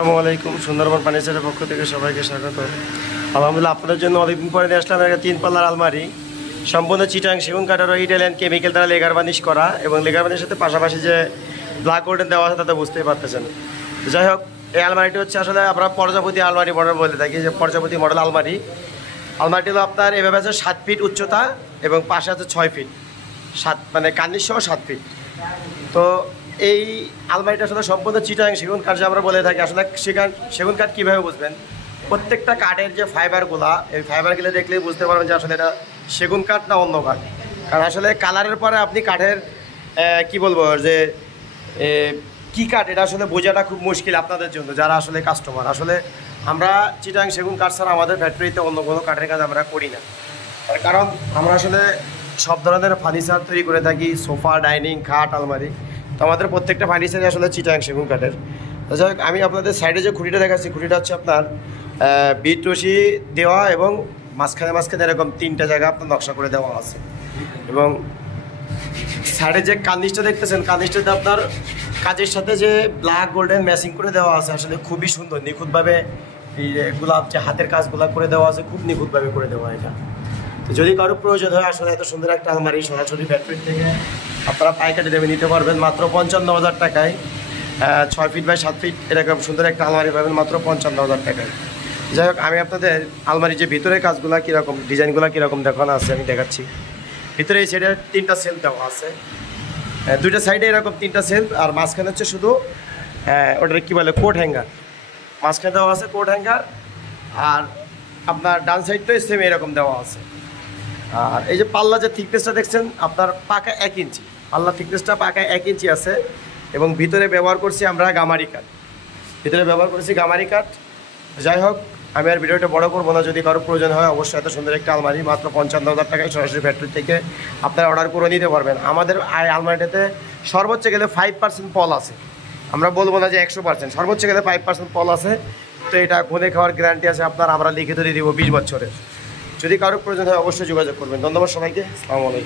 আসসালামু আলাইকুম। সুন্দরবন ফার্নিচারের পক্ষ থেকে সবাইকে স্বাগত। আলহামদুলিল্লাহ, আপনাদের জন্য অনেকদিন পরে নিয়ে আসলাম একটা 3 পাল্লার আলমারি, সম্পূর্ণ চিটাং সেগুন কাঠের ইটালিয়ান কেমিক্যাল দ্বারা লেগার বার্নিশ করা, এবং লেগার বার্নিশের সাথে পাশাপাশি যে ব্ল্যাক গোল্ডেন দেওয়া আছে তাতে বুঝতেই পারতেছেন। যাই হোক, এই আলমারিটি হচ্ছে আসলে আমরা প্রজাপতি আলমারি মডেল বলে থাকি, যে প্রজাপতি মডেল আলমারি। আলমারিটি হলো আপনার এভাবে আছে 7 ফিট উচ্চতা এবং পাশে আছে 6 ফিট, 7 মানে কার্নিশ সহ 7 ফিট। তো এই আলমারিটা আসলে সম্পূর্ণ চিটাং সেগুন কাঠ যে আমরা বলে থাকি। আসলে সেগুন কাঠ কীভাবে বুঝবেন? প্রত্যেকটা কাঠের যে ফাইবারগুলা, এই ফাইবারগুলো দেখলেই বুঝতে পারবেন যে আসলে এটা সেগুন কাঠ না অন্য কাঠ। কারণ আসলে কালারের পরে আপনি কাঠের কি বলবো যে কী কাঠ এটা আসলে বোঝাটা খুব মুশকিল আপনাদের জন্য যারা আসলে কাস্টমার। আসলে আমরা চিটাং সেগুন কাঠ ছাড়া আমাদের ফ্যাক্টরিতে অন্য কোনো কাঠের কাজ আমরা করি না। তার কারণ আমরা আসলে সব ধরনের ফার্নিচার তৈরি করে থাকি, সোফা, ডাইনিং, খাট, আলমারি। তো আমাদের প্রত্যেকটা ফার্নিচারই আসলে চিটাং সেগুন কাঠের। যাই হোক, আমি আপনাদের সাইডে যে খুঁটিটা দেখাচ্ছি, খুঁটিটা হচ্ছে আপনার বিট রশি দেওয়া এবং মাঝখানে এরকম 3টা জায়গা আপনার নকশা করে দেওয়া আছে। এবং সাইডে যে কার্নিশটা দেখতেছেন, কার্নিশটাতে আপনার কাজের সাথে যে ব্ল্যাক গোল্ডেন ম্যাচিং করে দেওয়া আছে, আসলে খুবই সুন্দর, নিখুঁতভাবে এই গোলাপ যে হাতের কাজগুলো করে দেওয়া আছে, খুব নিখুঁতভাবে করে দেওয়া এটা। তো যদি কারো প্রয়োজন হয় আসলে এত সুন্দর একটা আলমারি সরাসরি ফ্যাক্টরি থেকে আপনারা পাইকারি দামে নিতে পারবেন মাত্র 55,000 টাকায়। 6 ফিট বাই 7 ফিট এরকম সুন্দর একটা আলমারি পাবেন মাত্র 55,000 টাকায়। যাই হোক, আমি আপনাদের আলমারির যে ভিতরের কাজগুলো কীরকম, ডিজাইনগুলো কীরকম দেখানো আছে আমি দেখাচ্ছি। ভিতরে এই সাইডে 3টা সেলফ দেওয়া আছে, 2টা সাইডে এরকম 3টা সেলফ, আর মাঝখানে হচ্ছে শুধু ওটা কী বলে কোট হ্যাঙ্গার, মাঝখানে দেওয়া আছে কোট হ্যাঙ্গার। আর আপনার ডান সাইডটাই সেম এরকম দেওয়া আছে। আর এই যে পাল্লা যে থিকনেসটা দেখছেন আপনার পাকা 1 ইঞ্চি, পাল্লা থিকনেসটা পাকা 1 ইঞ্চি আছে। এবং ভিতরে ব্যবহার করছি আমরা গামারি কাঠ, ভিতরে ব্যবহার করেছি গামারি কাঠ। যাই হোক, আমি আর ভিডিওটা বড় করবো না। যদি কারো প্রয়োজন হয় অবশ্যই এত সুন্দর একটা আলমারি মাত্র 55,000 টাকায় সরাসরি ফ্যাক্টরি থেকে আপনারা অর্ডার করে নিতে পারবেন। আমাদের আলমারিটাতে সর্বোচ্চ গেলে 5% পল আছে, আমরা বলবো না যে 100%, সর্বোচ্চ গেলে 5% পল আছে। তো এটা ঘুরে খাওয়ার গ্যারান্টি আছে আপনার, আমরা লিখিত দিয়ে দিব 20 বছরের। যদি কারো প্রয়োজন হয় অবশ্যই যোগাযোগ করবেন। ধন্যবাদ সবাইকে। আসসালামু আলাইকুম।